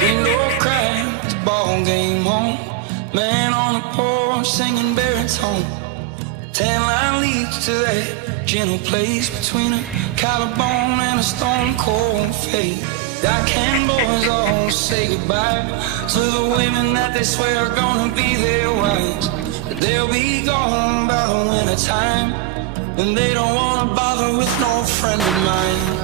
Window cracks, ball game on. Man on the porch singing baritone. Tan line leads to that gentle place between a collarbone and a stone cold fate. Dock hand boys all say goodbye to the women that they swear are gonna be their wives. But they'll be gone by the winter time, and they don't wanna bother with no friend of mine.